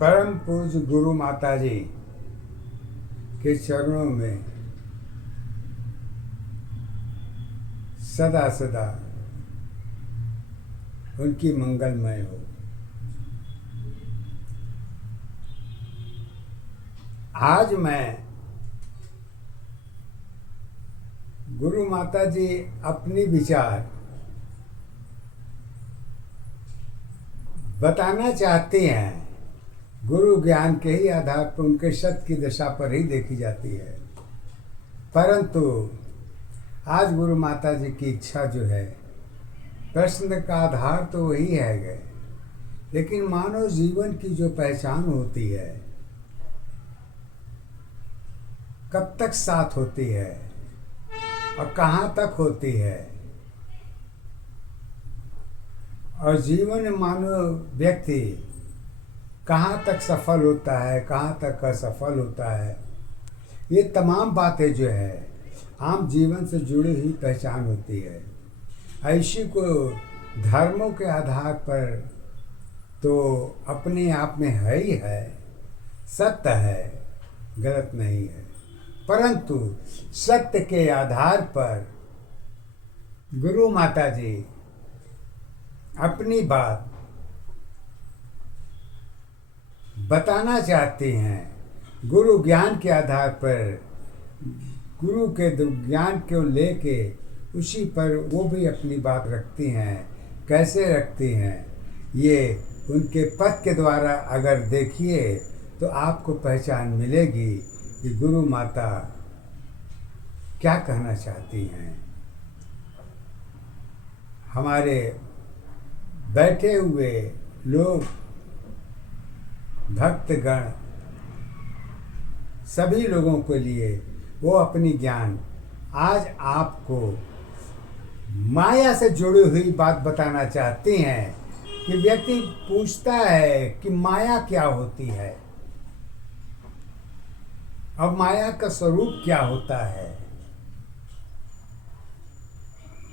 परम पूज्य गुरु माता जी के चरणों में सदा सदा उनकी मंगलमय हो। आज मैं गुरु माता जी अपनी विचार बताना चाहती हैं। गुरु ज्ञान के ही आधार पर उनके सत्य की दशा पर ही देखी जाती है, परंतु आज गुरु माता जी की इच्छा जो है, प्रश्न का आधार तो वही है गए, लेकिन मानव जीवन की जो पहचान होती है, कब तक साथ होती है और कहाँ तक होती है, और जीवन में मानव व्यक्ति कहाँ तक सफल होता है, कहाँ तक असफल होता है, ये तमाम बातें जो है आम जीवन से जुड़ी हुई पहचान होती है। ऐसी को धर्मों के आधार पर तो अपने आप में है ही है, सत्य है, गलत नहीं है, परंतु सत्य के आधार पर गुरु माता जी अपनी बात बताना चाहती हैं। गुरु ज्ञान के आधार पर, गुरु के ज्ञान को लेके उसी पर वो भी अपनी बात रखती हैं। कैसे रखती हैं, ये उनके पद के द्वारा अगर देखिए तो आपको पहचान मिलेगी कि गुरु माता क्या कहना चाहती हैं। हमारे बैठे हुए लोग, भक्तगण, सभी लोगों के लिए वो अपनी ज्ञान आज आपको माया से जुड़ी हुई बात बताना चाहती हैं। कि व्यक्ति पूछता है कि माया क्या होती है, अब माया का स्वरूप क्या होता है,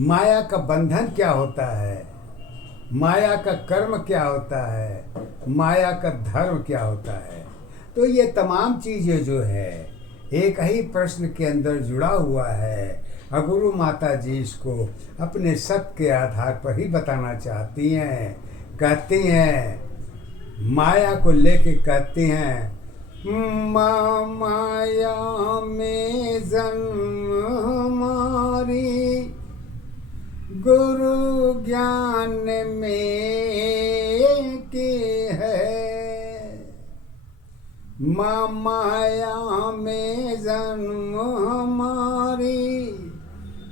माया का बंधन क्या होता है, माया का कर्म क्या होता है, माया का धर्म क्या होता है। तो ये तमाम चीज़ें जो है एक ही प्रश्न के अंदर जुड़ा हुआ है, और गुरु माता जी इसको अपने सत्य के आधार पर ही बताना चाहती हैं। कहती हैं, माया को लेके कहती हैं, माया में जन्म हमारी, गुरु ज्ञान में के है। माया में जन्म हमारी,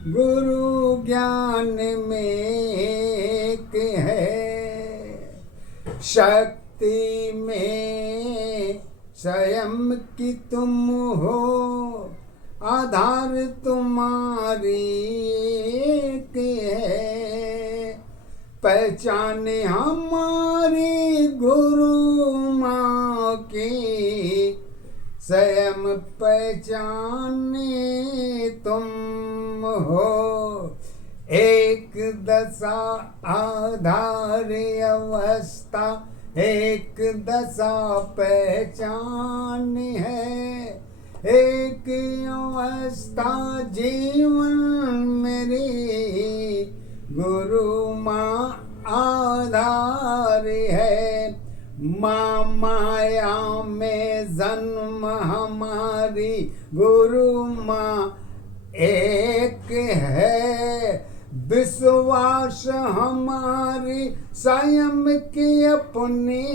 गुरु ज्ञान में के है। शक्ति में स्वयं की तुम हो, आधार तुम्हारी के है। पहचान हमारी गुरु माँ की, स्वयं पहचाने तुम हो। एक दशा आधार अवस्था, एक दशा पहचान है। एक अवस्था जीवन मेरी, गुरु माँ आधार है। माँ माया में जन्म हमारी, गुरु माँ एक है। विश्वास हमारी स्वयं की अपनी,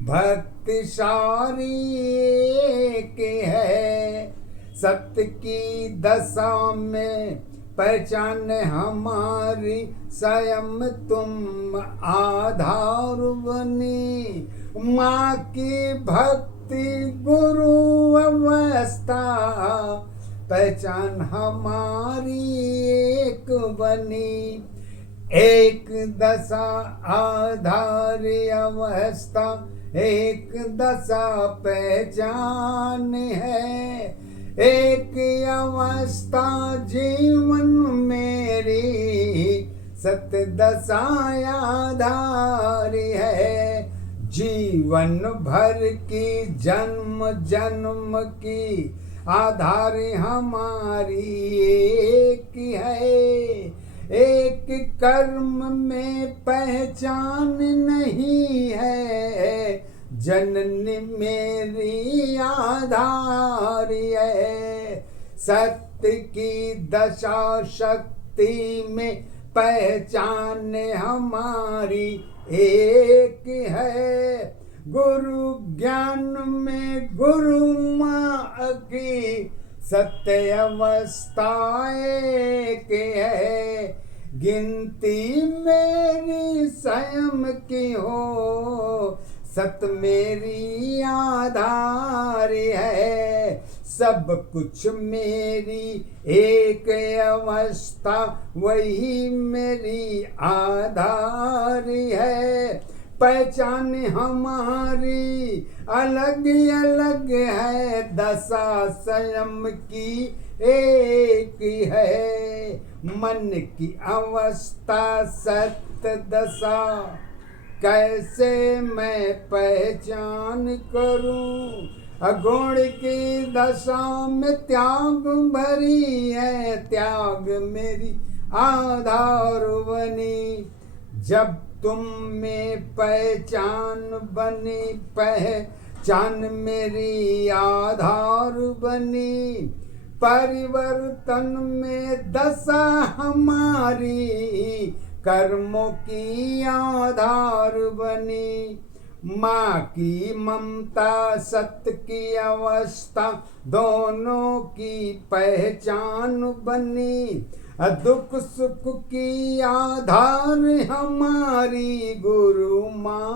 भक्ति सारी एक है। सत्य की दशा में पहचान हमारी, स्वयं तुम आधार बनी। माँ की भक्ति गुरु अवस्था, पहचान हमारी एक बनी। एक दशा आधार अवस्था, एक दशा पहचान है। एक अवस्था जीवन मेरी, सत्य दशा आधार है। जीवन भर की जन्म जन्म की आधार हमारी एक है। एक कर्म में पहचान नहीं है, जननी मेरी आधार है। सत्य की दशा शक्ति में पहचान हमारी एक है। गुरु ज्ञान में गुरु माँ की सत्य अवस्था एक है। गिनती मेरी स्वयं की हो, सत मेरी आधार है। सब कुछ मेरी एक अवस्था, वही मेरी आधार है। पहचान हमारी अलग अलग है, दशा स्वयं की एक है। मन की अवस्था सत्य दशा, कैसे मैं पहचान करूं। अगुण की दशा में त्याग भरी है, त्याग मेरी आधार बनी। जब तुम में पहचान बनी, पहचान मेरी आधार बनी। परिवर्तन में दशा हमारी, कर्मों की आधार बनी। माँ की ममता सत्य की अवस्था, दोनों की पहचान बनी। दुख सुख की आधार हमारी, गुरु माँ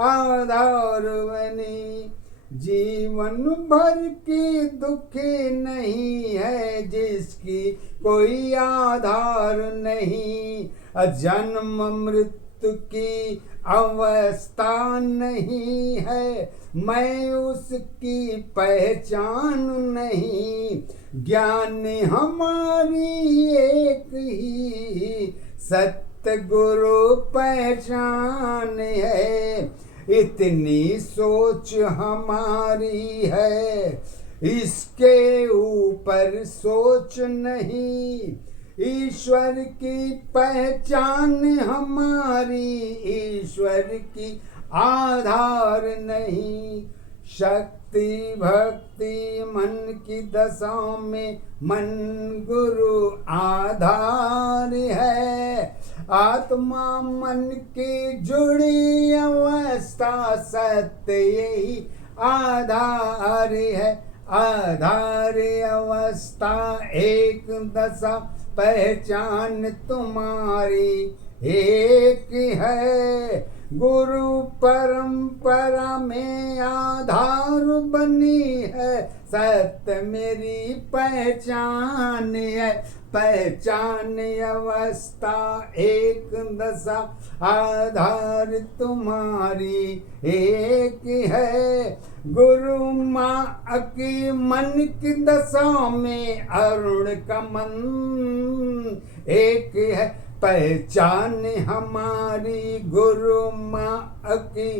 आधार बनी। जीवन भर की दुख नहीं है, जिसकी कोई आधार नहीं। जन्म मृत्यु की अवस्था नहीं है, मैं उसकी पहचान नहीं। ज्ञान हमारी एक ही, सत्य गुरु पहचान है। इतनी सोच हमारी है, इसके ऊपर सोच नहीं। ईश्वर की पहचान हमारी, ईश्वर की आधार नहीं। शक्ति भक्ति मन की दशा में मन गुरु आधार है। आत्मा मन की जुड़ी अवस्था, सत्य यही आधार है। आधार अवस्था एक दशा, पहचान तुम्हारी एक है। गुरु परंपरा में आधार बनी है, सत्य मेरी पहचान है। पहचान अवस्था एक दशा, आधार तुम्हारी एक है। गुरु माँ की मन की दशा में अरुण का मन एक है। पहचान हमारी गुरु माँ की,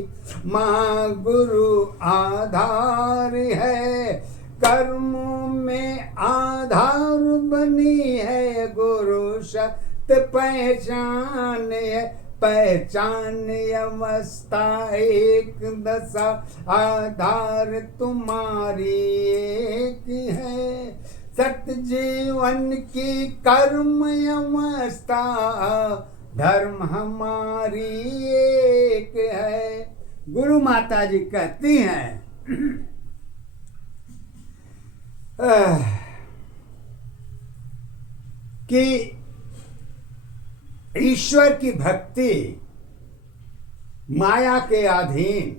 माँ गुरु आधार है। कर्मों में आधार बनी है, गुरु सत्य पहचान है। पहचान अवस्था एक दशा, आधार तुम्हारी एक है। सत्य जीवन की कर्म अवस्था, धर्म हमारी एक है। गुरु माता जी कहती हैं कि ईश्वर की भक्ति माया के अधीन,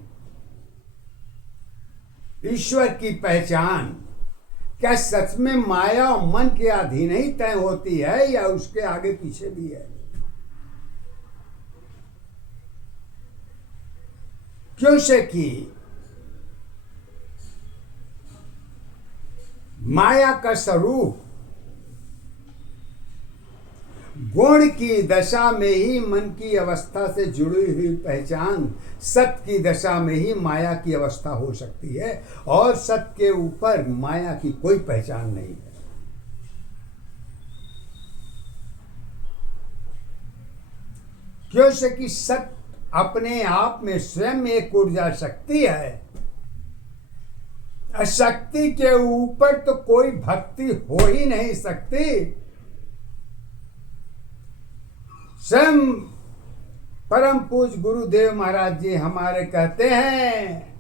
ईश्वर की पहचान क्या सच में माया और मन के अधीन ही तय होती है, या उसके आगे पीछे भी है? क्यों से कि माया का स्वरूप गुण की दशा में ही मन की अवस्था से जुड़ी हुई पहचान, सत्य की दशा में ही माया की अवस्था हो सकती है, और सत्य के ऊपर माया की कोई पहचान नहीं है। क्योंकि सत्य अपने आप में स्वयं एक ऊर्जा शक्ति है। शक्ति के ऊपर तो कोई भक्ति हो ही नहीं सकती। स्वयं परम पूज गुरुदेव महाराज जी हमारे कहते हैं,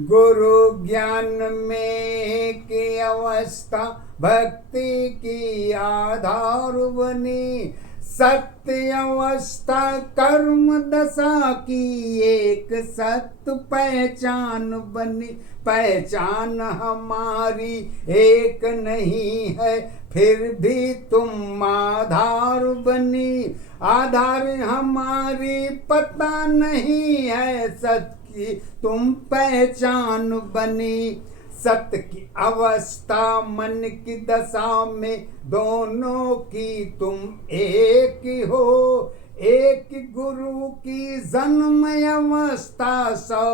गुरु ज्ञान में की अवस्था भक्ति की आधार बनी, सत्य अवस्था कर्म दशा की एक सत्य पहचान बनी। पहचान हमारी एक नहीं है, फिर भी तुम आधार बनी। आधार हमारी पता नहीं है, सत्य की तुम पहचान बनी। सत्य की अवस्था मन की दशा में दोनों की तुम एक हो। एक गुरु की जन्म अवस्था सौ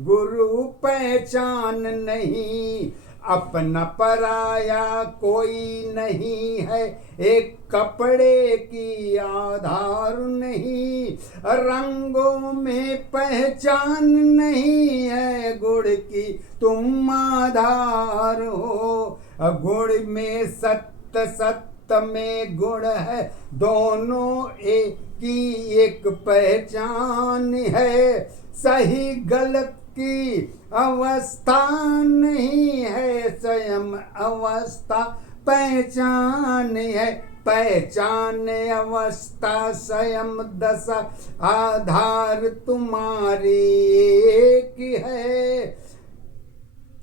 गुरु पहचान नहीं। अपना पराया कोई नहीं है, एक कपड़े की आधार नहीं। रंगों में पहचान नहीं है, गुण की तुम आधार हो। गुण में सत्य, सत्य में गुण है, दोनों एक की एक पहचान है। सही गलत की अवस्था नहीं है, स्वयं अवस्था पहचान है। पहचान अवस्था स्वयं दशा आधार तुम्हारी एक है।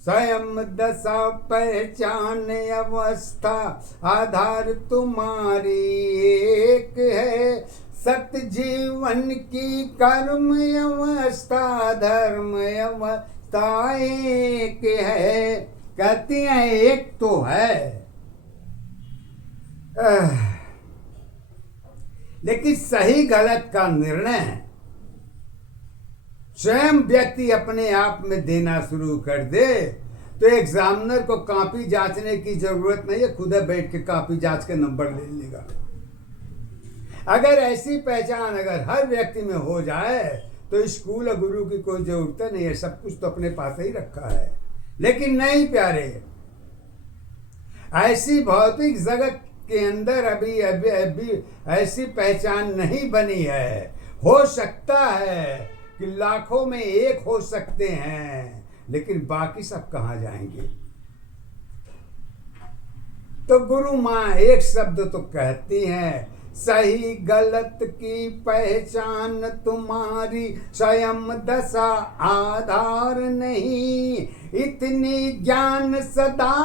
स्वयं दशा पहचान अवस्था आधार तुम्हारी एक है। सत्य जीवन की कर्म अवस्था धर्म अवस्था एक है। कहती हैं एक तो है, लेकिन सही गलत का निर्णय स्वयं व्यक्ति अपने आप में देना शुरू कर दे तो एग्जामिनर को कॉपी जांचने की जरूरत नहीं है, खुद बैठ के कॉपी जांच के नंबर ले लेगा। अगर ऐसी पहचान अगर हर व्यक्ति में हो जाए तो स्कूल और गुरु की कोई जरूरत नहीं है, सब कुछ तो अपने पास ही रखा है। लेकिन नहीं प्यारे, ऐसी भौतिक जगत के अंदर अभी अभी अभी ऐसी पहचान नहीं बनी है। हो सकता है कि लाखों में एक हो सकते हैं, लेकिन बाकी सब कहाँ जाएंगे। तो गुरु माँ एक शब्द तो कहती हैं, सही गलत की पहचान तुम्हारी स्वयं दशा आधार नहीं। इतनी ज्ञान सदा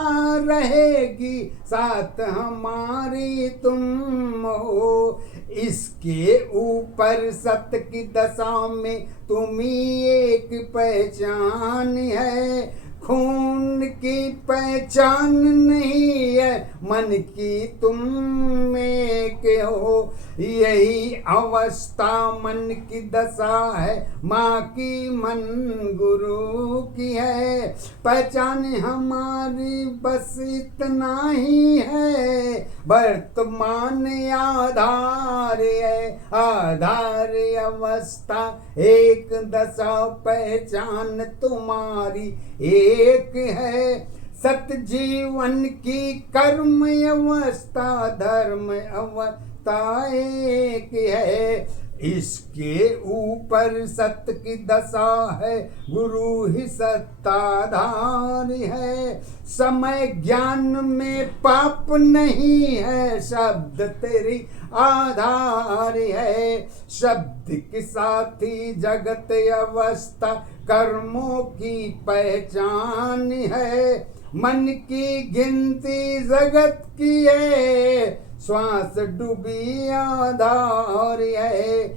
रहेगी साथ हमारी तुम हो। इसके ऊपर सत्य की दशा में तुम ही एक पहचान है। खून की पहचान नहीं है, मन की तुम एक हो। यही अवस्था मन की दशा है, माँ की मन गुरु की है। पहचान हमारी बस इतना ही है, वर्तमान आधार है। आधार अवस्था एक दशा पहचान तुम्हारी एक है। सत्य जीवन की कर्म अवस्था धर्म अवस्था एक है। इसके ऊपर सत्य की दशा है, गुरु ही सत्ताधार है। समय ज्ञान में पाप नहीं है, शब्द तेरी आधार है। शब्द के साथी जगत अवस्था कर्मों की पहचान है। मन की गिनती जगत की है, श्वास डूबी आधार है।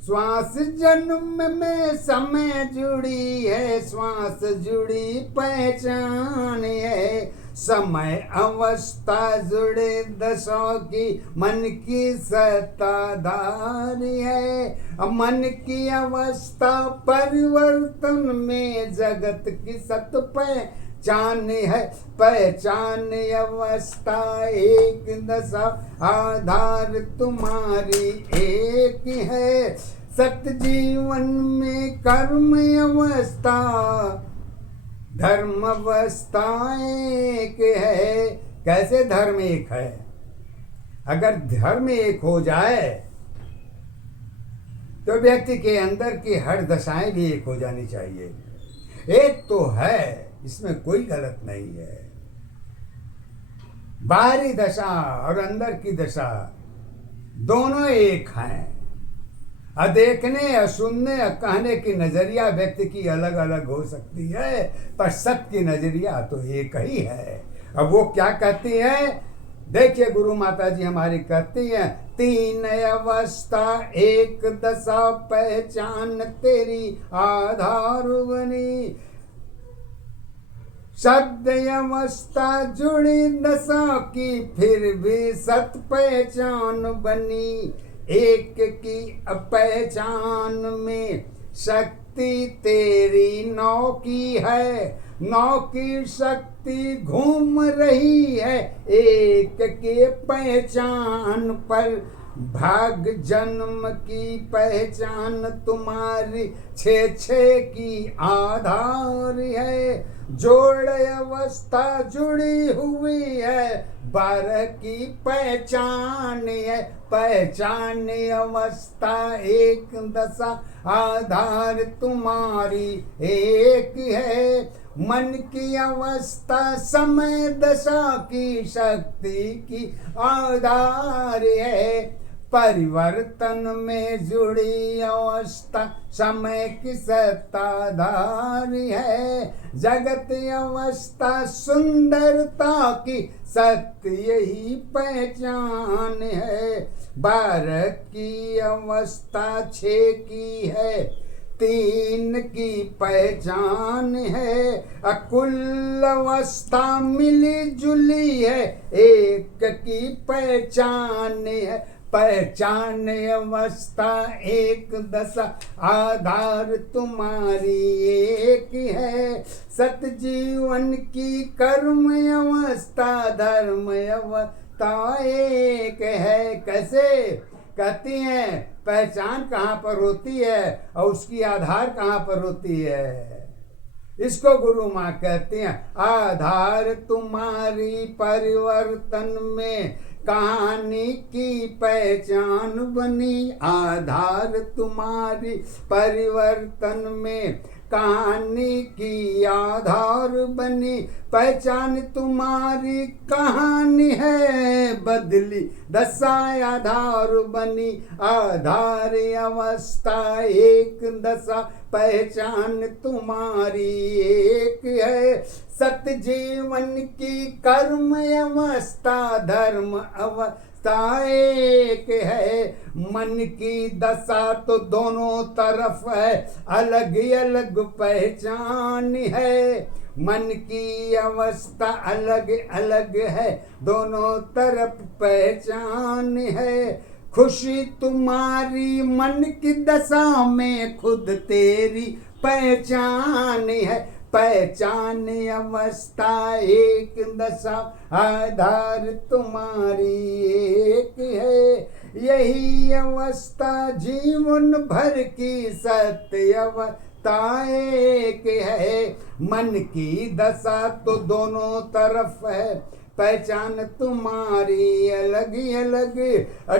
श्वास जन्म में समय जुड़ी है, श्वास जुड़ी पहचान है। समय अवस्था जुड़े दशों की मन की सत्ताधारी है। मन की अवस्था परिवर्तन में जगत की सत पहचान है। पहचान अवस्था एक दशा आधार तुम्हारी एक है। सत्य जीवन में कर्म अवस्था धर्म अवस्था एक है। कैसे धर्म एक है? अगर धर्म एक हो जाए तो व्यक्ति के अंदर की हर दशाएं भी एक हो जानी चाहिए। एक तो है, इसमें कोई गलत नहीं है। बाहरी दशा और अंदर की दशा दोनों एक हैं। देखने और सुनने और कहने की नजरिया व्यक्ति की अलग अलग हो सकती है, पर सत्य की नजरिया तो एक ही है। अब वो क्या कहती है? देखिए, गुरु माता जी हमारी कहती हैं, तीन अवस्था एक दशा पहचान तेरी आधार बनी। शब्द अवस्था जुड़ी दशा की फिर भी सत पहचान बनी। एक की पहचान में शक्ति तेरी नौ की है। नौ की शक्ति घूम रही है एक के पहचान पर। भाग जन्म की पहचान तुम्हारी छे छे की आधार है। जोड़ अवस्था जुड़ी हुई है 12 की पहचान है। पहचान अवस्था एक दशा आधार तुम्हारी एक है। मन की अवस्था समय दशा की शक्ति की आधार है। परिवर्तन में जुड़ी अवस्था समय की सत्ताधार है। जगत अवस्था सुंदरता की सत्य यही पहचान है। 12 की अवस्था 6 की है, 3 की पहचान है। कुल अवस्था मिली जुली है एक की पहचान है। पहचान अवस्था एक दशा आधार तुम्हारी एक है। सत जीवन की कर्म अवस्था धर्म अवस्था एक है। कैसे कहती हैं? पहचान कहाँ पर होती है और उसकी आधार कहाँ पर होती है? इसको गुरु माँ कहती हैं, आधार तुम्हारी परिवर्तन में कहानी की पहचान बनी। आधार तुम्हारी परिवर्तन में कहानी की आधार बनी। पहचान तुम्हारी कहानी है बदली दशा आधार बनी। आधार अवस्था एक दशा पहचान तुम्हारी एक है। सत जीवन की कर्म अवस्था धर्म अवस्था एक है। मन की दशा तो दोनों तरफ है, अलग अलग पहचान है। मन की अवस्था अलग अलग है, दोनों तरफ पहचान है। खुशी तुम्हारी मन की दशा में खुद तेरी पहचान है। पहचान अवस्था एक दशा आधार तुम्हारी एक है। यही अवस्था जीवन भर की सत्य अवस्था एक है। मन की दशा तो दोनों तरफ है, पहचान तुम्हारी अलग अलग।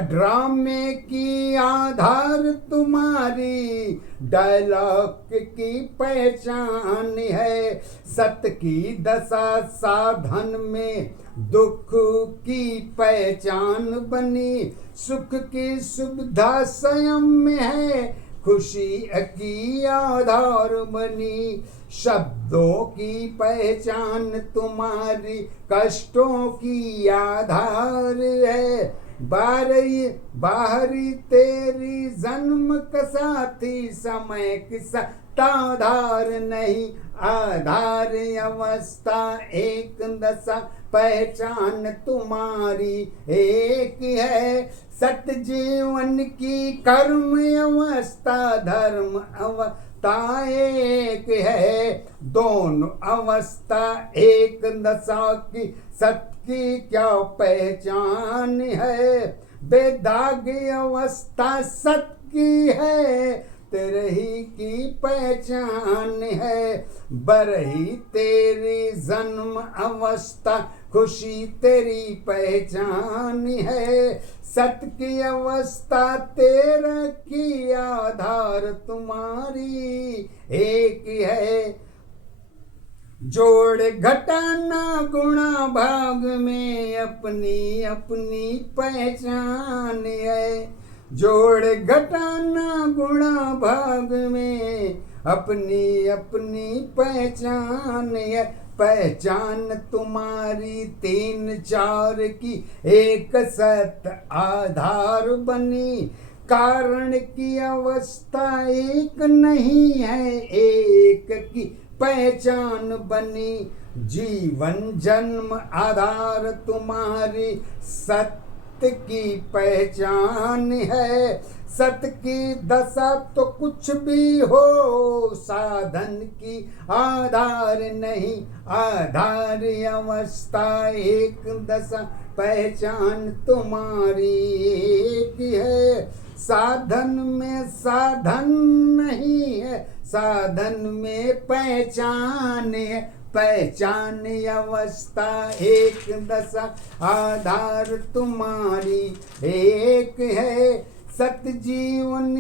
ड्रामे की आधार तुम्हारी डायलॉग की पहचान है। सत्य की दशा साधन में दुख की पहचान बनी। सुख की सुविधा स्वयं में है, खुशी की आधार बनी। शब्दों की पहचान तुम्हारी कष्टों की आधार है। बाहरी तेरी जन्म का साथी समय की सत्ताधार नहीं। आधार अवस्था एक दशा पहचान तुम्हारी एक है। सत्य जीवन की कर्म अवस्था धर्म अवस्था एक है। दोनों अवस्था एक दशा की सत्य की क्या पहचान है। बेदागी अवस्था सत्य की है तेरे ही की पहचान है। बरही तेरी जन्म अवस्था खुशी तेरी पहचान है। सत्य की अवस्था तेरा की आधार तुम्हारी एक है। जोड़ घटाना गुणा भाग में अपनी अपनी पहचान है। जोड़ घटाना गुणा भाग में अपनी अपनी पहचान है। पहचान तुम्हारी तीन चार की एक सत्य आधार बनी। कारण की अवस्था एक नहीं है एक की पहचान बनी। जीवन जन्म आधार तुम्हारी सत्य की पहचान है। सत्य की दशा तो कुछ भी हो साधन की आधार नहीं। आधार अवस्था एक दशा पहचान तुम्हारी एक है। साधन में साधन नहीं है साधन में पहचान है। पहचान अवस्था एक दशा आधार तुम्हारी एक है। सत्य जीवन